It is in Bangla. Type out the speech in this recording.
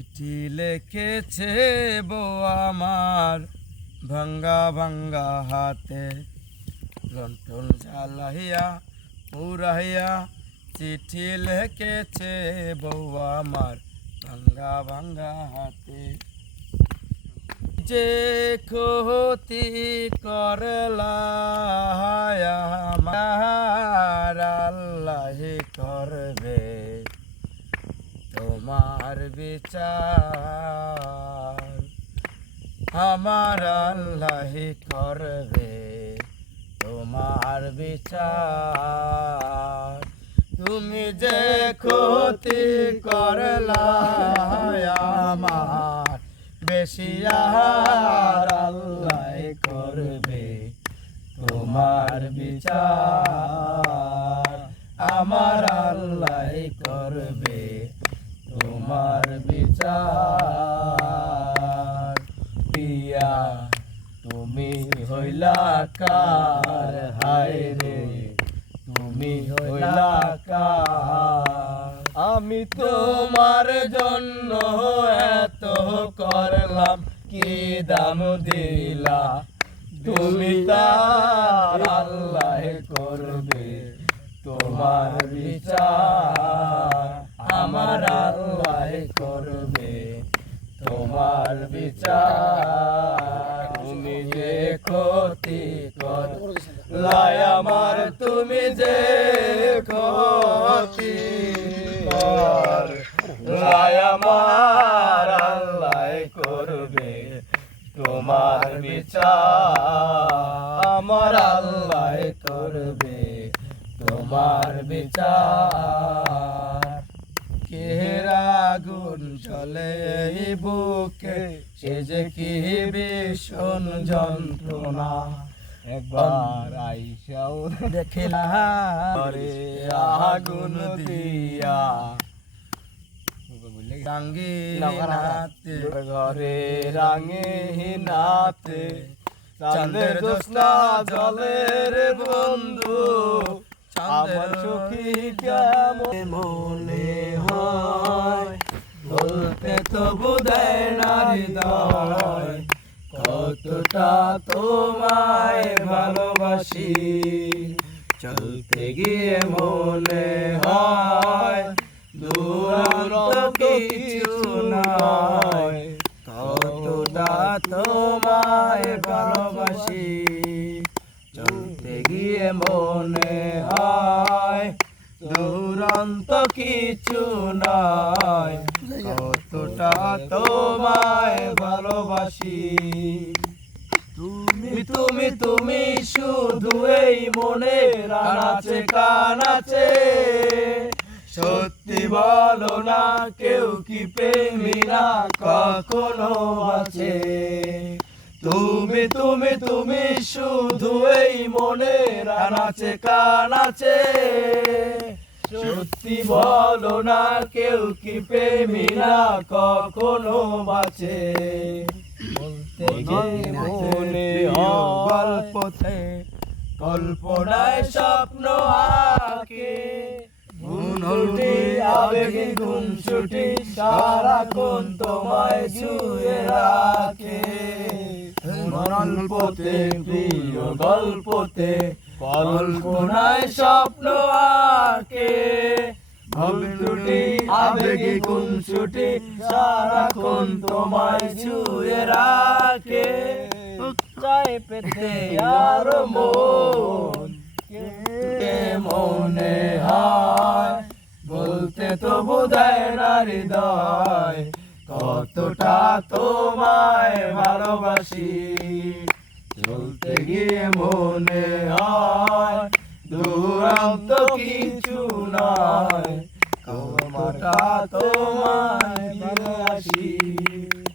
চিঠি লিখেছে বউ আমার ভাঙ্গা ভাঙ্গা হাতে, লণ্ঠন জ্বালাইয়া পুরাইয়া চিঠি লিখেছে বউ আমার ভাঙ্গা ভাঙ্গা হাতে। যে ক্ষতি করলা আমার আল্লাহ করবে তোমার বিচার, আমার আল্লাহ করবে তোমার বিচার। তুমি যে ক্ষতি করলা আমার বেশি আর আল্লাহ করবে তোমার বিচার, আমার আল্লাহ করবে তোমার বিচার। পিয়া তুমি হইলা কার, হায় রে তুমি হইলা কার। আমি তোমার জন্য এত করলাম কি দাম দিলা, তুমি তার আল্লাহ করবে তোমার বিচার, আমার আল্লাহ করবে তোমার বিচার। তুমি যে ক্ষতি করলা আমার, তুমি যে ক্ষতি করলা আমার আল্লাহ করবে তোমার বিচার, আমার আল্লাহ করবে তোমার বিচার। কেরা আগুন চলে এই বুকে, সে যে কি ভীষণ যন্ত্রণা, একবার আইসাও দেখিলা রে আগুন দিয়া রাঙ্গিনাতে ঘরে রাঙ্গিনাতে। চাঁদের জ্যোৎস্না জলের বন্ধু আমার সখী কেমন মনে হয়, বলতে তো বোধহয় না হৃদয় কতটা তোমায় ভালোবাসি। চলতে গিয়ে মনে হয় দূরান্ত কিছু নয়, কতটা তোমায় ভালোবাসি। চলতে গিয়ে মনে হয় দূরান্ত কিছু নয়, কতটা তোমায় ভালোবাসি। তুমি তুমি তুমি শুধু এই মনে রানাচে কানাচে, সত্যি বলো না কেউ কি প্রেমী না কখনো আছে। তুমি তুমি তুমি শুধু এই মনে রানাচে কানাচে, সত্যি বলো না কেউ কি প্রেমী না কখনো বাঁচে। বলতে মনে গল্পতে কল্পনায় স্বপ্ন আঁকে, গুনগুটি আবেগে গুনছুটি সারাক্ষণ তোমায় ছুঁয়ে রাখে। গল্পতে প্রিয় গল্পতে কল্পনায় স্বপ্ন আঁকে, গুনগুটি আবেগে গুনছুটি সারাক্ষণ তোমায় ছুঁয়ে রাখে। চাই পেতে আরো মন মনে হয়, বলতে তো বোধহয় না হৃদয় কতটা তোমায় ভালোবাসি। চলতে গিয়ে মনে হয় দূরান্ত